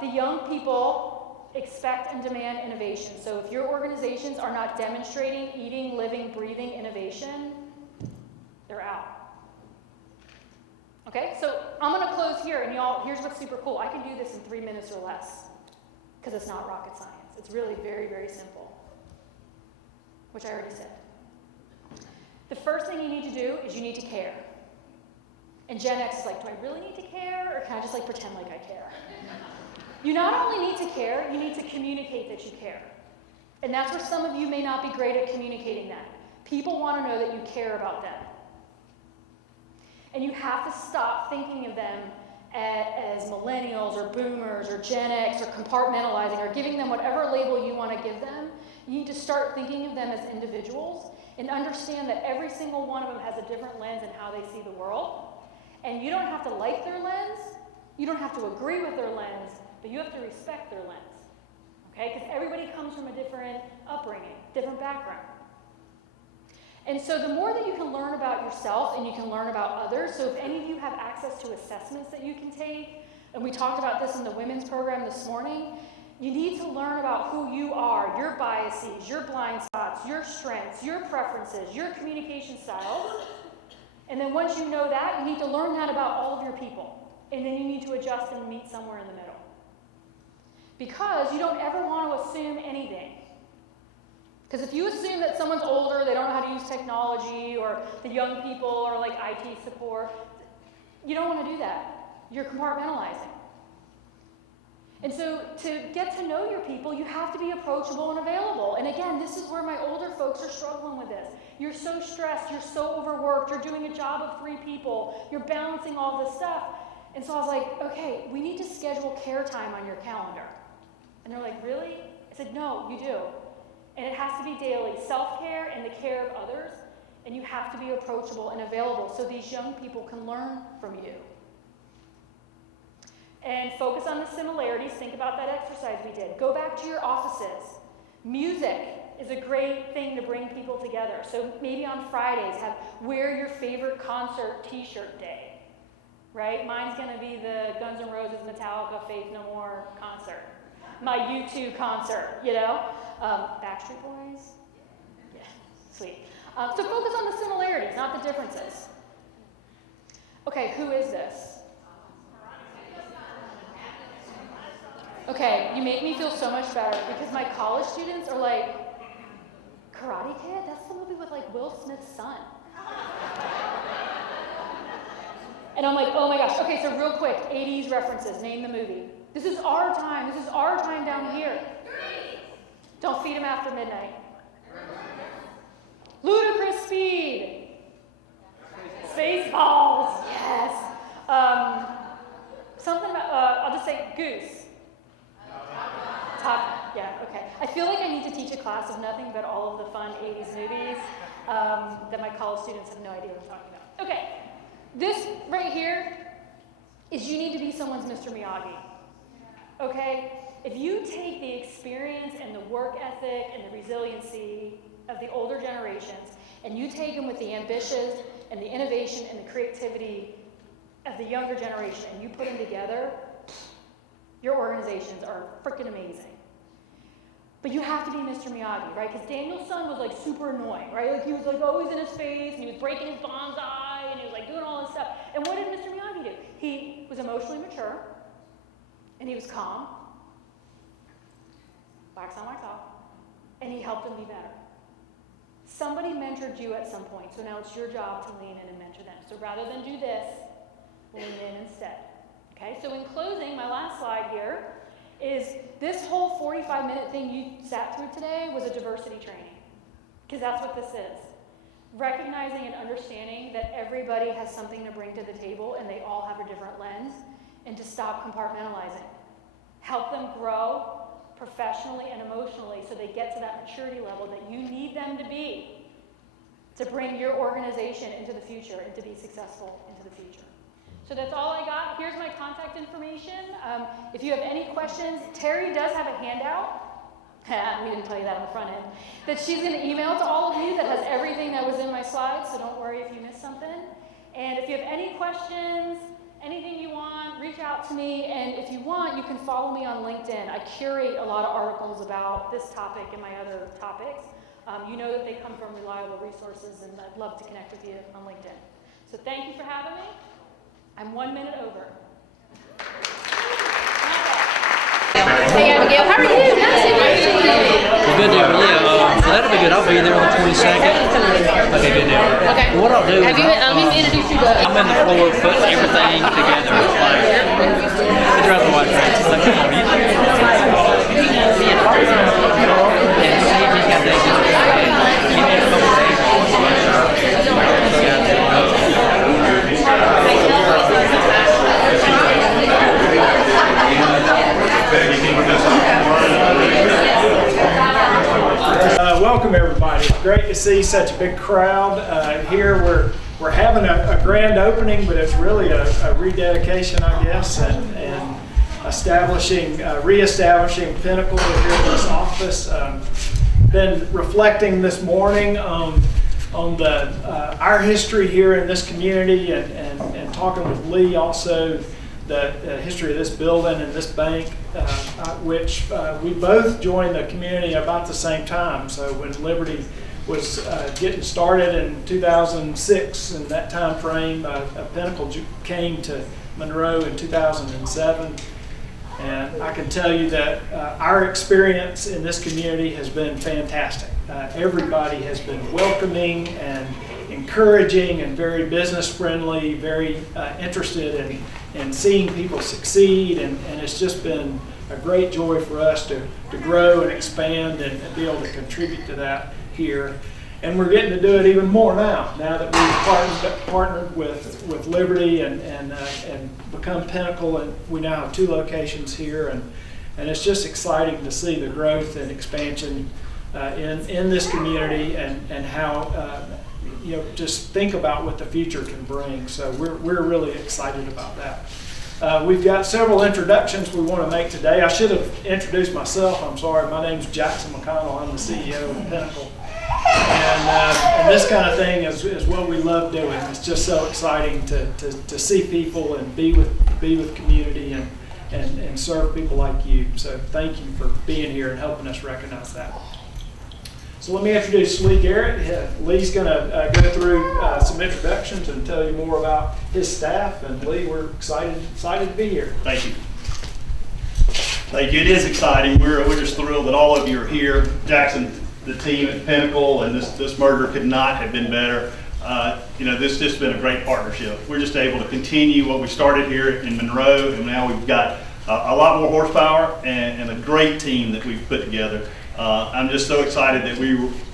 The young people expect and demand innovation. So if your organizations are not demonstrating, eating, living, breathing innovation, they're out. Okay, so I'm going to close here, and y'all, here's what's super cool. I can do this in 3 minutes or less, because it's not rocket science. It's really very, very simple, which I already said. The first thing you need to do is you need to care. And Gen X is like, do I really need to care, or can I just like pretend like I care? You not only need to care, you need to communicate that you care. And that's where some of you may not be great at communicating that. People want to know that you care about them. And you have to stop thinking of them as millennials or boomers or Gen X or compartmentalizing or giving them whatever label you want to give them. You need to start thinking of them as individuals and understand that every single one of them has a different lens in how they see the world. And you don't have to like their lens, you don't have to agree with their lens, but you have to respect their lens. Okay? Because everybody comes from a different upbringing, different background. And so the more that you can learn about yourself and you can learn about others, so if any of you have access to assessments that you can take, and we talked about this in the women's program this morning, you need to learn about who you are, your biases, your blind spots, your strengths, your preferences, your communication styles. And then once you know that, you need to learn that about all of your people. And then you need to adjust and meet somewhere in the middle. Because you don't ever want to assume anything. Because if you assume that someone's older, they don't know how to use technology, or the young people are like IT support, you don't want to do that. You're compartmentalizing. And so to get to know your people, you have to be approachable and available. And again, this is where my older folks are struggling with this. You're so stressed, you're so overworked, you're doing a job of 3 people, you're balancing all this stuff. And so I was like, okay, we need to schedule care time on your calendar. And they're like, really? I said, no, you do. And it has to be daily, self-care and the care of others, and you have to be approachable and available so these young people can learn from you. And focus on the similarities. Think about that exercise we did. Go back to your offices. Music is a great thing to bring people together. So maybe on Fridays, wear your favorite concert t-shirt day, right? Mine's going to be the Guns N' Roses, Metallica, Faith No More concert. My U2 concert, you know? Backstreet Boys? Yeah, sweet. So focus on the similarities, not the differences. Okay, who is this? Okay, you make me feel so much better because my college students are like, Karate Kid? That's the movie with like Will Smith's son. And I'm like, oh my gosh. Okay, so real quick, 80s references, name the movie. This is our time. This is our time down here. Don't feed him after midnight. Ludicrous Speed. Spaceballs. Yes. Something about, I'll just say Goose. Top. Yeah, okay. I feel like I need to teach a class of nothing but all of the fun 80s movies that my college students have no idea what I'm talking about. Okay, this right here is you need to be someone's Mr. Miyagi. Okay? If you take the experience and the work ethic and the resiliency of the older generations and you take them with the ambitions and the innovation and the creativity of the younger generation and you put them together, your organizations are freaking amazing. But you have to be Mr. Miyagi, right? Because Daniel's son was like super annoying, right? Like he was like always in his face and he was breaking his bonsai and he was like doing all this stuff. And what did Mr. Miyagi do? He was emotionally mature and he was calm, wax on, wax off, and he helped them be better. Somebody mentored you at some point, so now it's your job to lean in and mentor them. So rather than do this, lean in instead. Okay, so in closing, my last slide here is this whole 45-minute thing you sat through today was a diversity training, because that's what this is. Recognizing and understanding that everybody has something to bring to the table and they all have a different lens, and to stop compartmentalizing. Help them grow professionally and emotionally so they get to that maturity level that you need them to be to bring your organization into the future and to be successful into the future. So that's all I got. Here's my contact information. If you have any questions, Terry does have a handout. We didn't tell you that on the front end. That she's going to email to all of you that has everything that was in my slides, so don't worry if you missed something. And if you have any questions, anything you want, reach out to me. And if you want, you can follow me on LinkedIn. I curate a lot of articles about this topic and my other topics. You know that they come from reliable resources, and I'd love to connect with you on LinkedIn. So thank you for having me. I'm 1 minute over. Hey Abigail, how are you? Nice to meet you. Well, good deal. Yeah, that'll be good. I'll be there on the 22nd. Okay, good deal. Okay. What I'll do is Have you? Let me introduce you to. I'm in the floor putting everything together. It's like, it's rather white dress. It's like, come on, you and see if he's got that. Give me a couple days. Welcome everybody. It's great to see such a big crowd here. We're having a grand opening, but it's really a rededication, I guess, and reestablishing Pinnacle here in this office. Been reflecting this morning on our history here in this community, and talking with Lee also the history of this building and this bank, which we both joined the community about the same time. So when Liberty was getting started in 2006, in that time frame, Pinnacle came to Monroe in 2007. And I can tell you that our experience in this community has been fantastic. Everybody has been welcoming and encouraging and very business friendly, very interested in seeing people succeed, and it's just been a great joy for us to grow and expand and be able to contribute to that here. And we're getting to do it even more now that we've partnered with Liberty and become Pinnacle, and we now have 2 locations here, and it's just exciting to see the growth and expansion in this community, and how just think about what the future can bring. So we're really excited about that. We've got several introductions we want to make today. I should have introduced myself. I'm sorry. My name's Jackson McConnell. I'm the CEO of Pinnacle. And this kind of thing is what we love doing. It's just so exciting to see people and be with community and serve people like you. So thank you for being here and helping us recognize that. So let me introduce Lee Garrett. Lee's going to go through some introductions and tell you more about his staff. And Lee, we're excited to be here. Thank you. Thank you. It is exciting. We're just thrilled that all of you are here. Jackson, the team at Pinnacle, and this merger could not have been better. This just been a great partnership. We're just able to continue what we started here in Monroe, and now we've got a lot more horsepower and a great team that we've put together. I'm just so excited that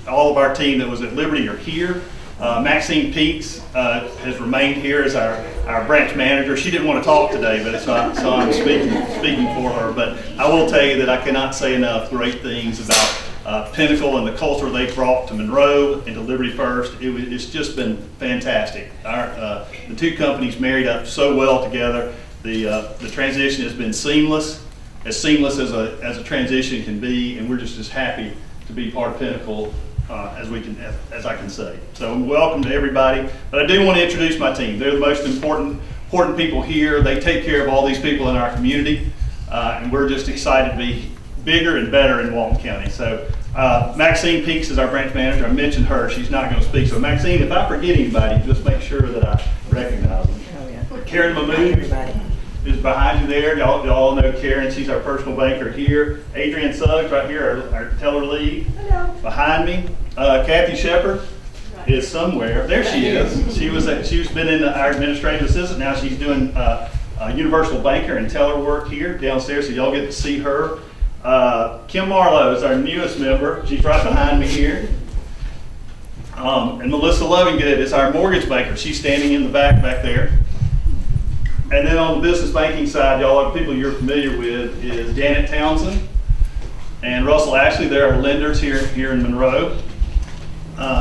all of our team that was at Liberty are here. Maxine Peaks has remained here as our our branch manager. She didn't want to talk today, but so I'm speaking for her. But I will tell you that I cannot say enough great things about Pinnacle and the culture they brought to Monroe and to Liberty First. It's just been fantastic. The two companies married up so well together. The transition has been seamless as a transition can be, and we're just as happy to be part of Pinnacle as I can say. So welcome to everybody. But I do want to introduce my team. They're the most important people here. They take care of all these people in our community, and we're just excited to be bigger and better in Walton County. So Maxine Peaks is our branch manager. I mentioned her. She's not going to speak. So Maxine, if I forget anybody, just make sure that I recognize them. Oh, yeah. Karen Mahmood is behind you there. Y'all know Karen. She's our personal banker here. Adrienne Suggs right here, our teller lead. Hello. Behind me. Kathy Shepard is somewhere. There she is. She's been in our administrative assistant. Now she's doing universal banker and teller work here downstairs, so y'all get to see her. Kim Marlowe is our newest member. She's right behind me here. And Melissa Lovingood is our mortgage banker. She's standing in the back there. And then on the business banking side, y'all, people you're familiar with is Janet Townsend and Russell Ashley. They're our lenders here in Monroe.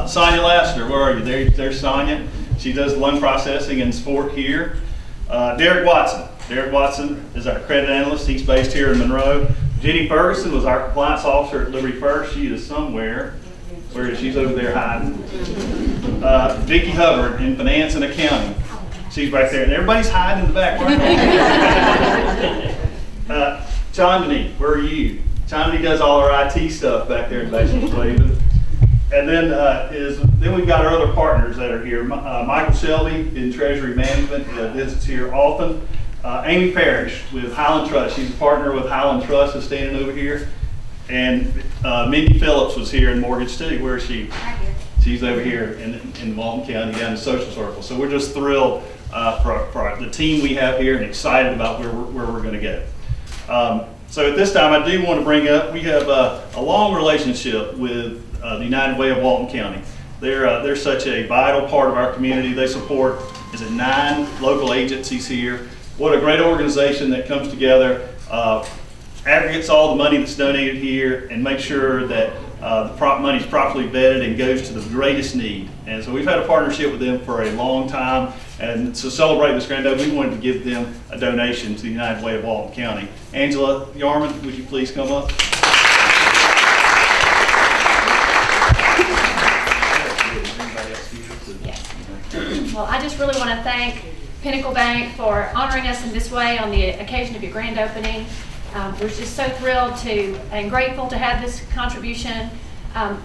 Sonia Lassiter, where are you? There's Sonia. She does loan processing and support here. Derek Watson. Derek Watson is our credit analyst. He's based here in Monroe. Jenny Ferguson was our compliance officer at Liberty First. She is somewhere. Where is she? She's over there hiding. Vicki Hubbard in finance and accounting. She's right there. And everybody's hiding in the back. Chandni, where are you? Chandni does all our IT stuff back there in Basic Cleveland. And then we've got our other partners that are here. Michael Shelby in Treasury Management visits here often. Amy Parrish with Highland Trust. She's a partner with Highland Trust, is standing over here. And Mindy Phillips was here in Mortgage too. Where is she? Right here. She's over here in Walton County down in Social Circle. So we're just thrilled for the team we have here and excited about where we're going to go. So at this time, I do want to bring up, we have a long relationship with the United Way of Walton County. They're such a vital part of our community. They support, 9 local agencies here. What a great organization that comes together, aggregates all the money that's donated here, and makes sure that the money is properly vetted and goes to the greatest need. And so we've had a partnership with them for a long time, and to celebrate this grand opening, we wanted to give them a donation to the United Way of Walton County. Angela Yarman, would you please come up? Well, I just really want to thank Pinnacle Bank for honoring us in this way on the occasion of your grand opening. We're just so thrilled and grateful to have this contribution.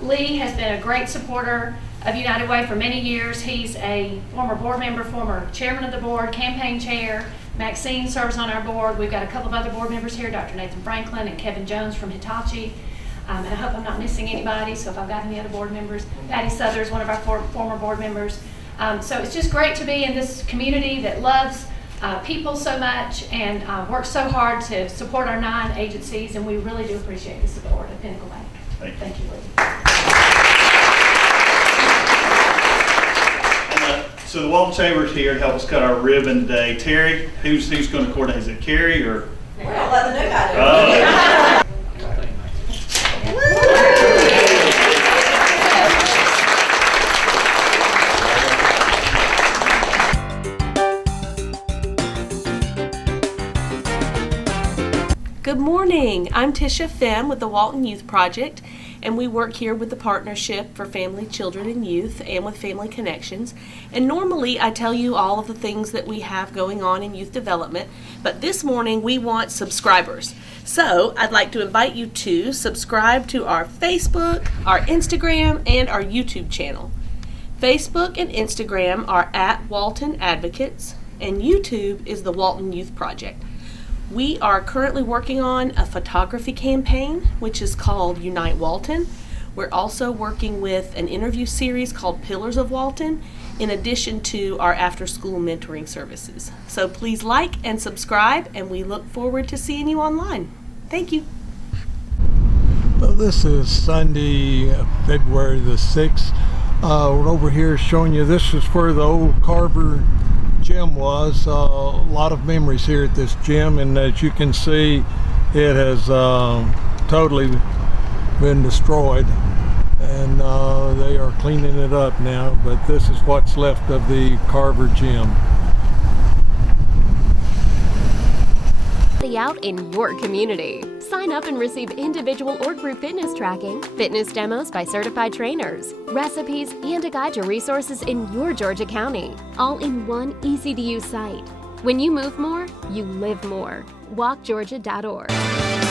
Lee has been a great supporter of United Way for many years. He's a former board member, former chairman of the board, campaign chair. Maxine serves on our board. We've got a couple of other board members here, Dr. Nathan Franklin and Kevin Jones from Hitachi. And I hope I'm not missing anybody, so if I've got any other board members. Patty Southers, one of our former board members. So it's just great to be in this community that loves people so much and works so hard to support our 9 agencies, and we really do appreciate the support of Pinnacle Bank. Thank you, Lee. So the Walton Chamber's here to help us cut our ribbon today. Terry, who's going to coordinate? Is it Carrie or? We'll let the new guy do it. Good morning. I'm Tisha Fem with the Walton Youth Project, and we work here with the Partnership for Family, Children, and Youth and with Family Connections. And normally I tell you all of the things that we have going on in youth development, but this morning we want subscribers. So I'd like to invite you to subscribe to our Facebook, our Instagram, and our YouTube channel. Facebook and Instagram are at Walton Advocates, and YouTube is the Walton Youth Project. We are currently working on a photography campaign, which is called Unite Walton. We're also working with an interview series called Pillars of Walton, in addition to our after-school mentoring services. So please like and subscribe, and we look forward to seeing you online. Thank you. Well, this is Sunday, February the 6th. We're over here showing you, this is where the old Carver gym was. A lot of memories here at this gym, and as you can see, it has totally been destroyed, and they are cleaning it up now, but this is what's left of the Carver Gym. Out in your community. Sign up and receive individual or group fitness tracking, fitness demos by certified trainers, recipes, and a guide to resources in your Georgia County, all in one easy-to-use site. When you move more, you live more. WalkGeorgia.org.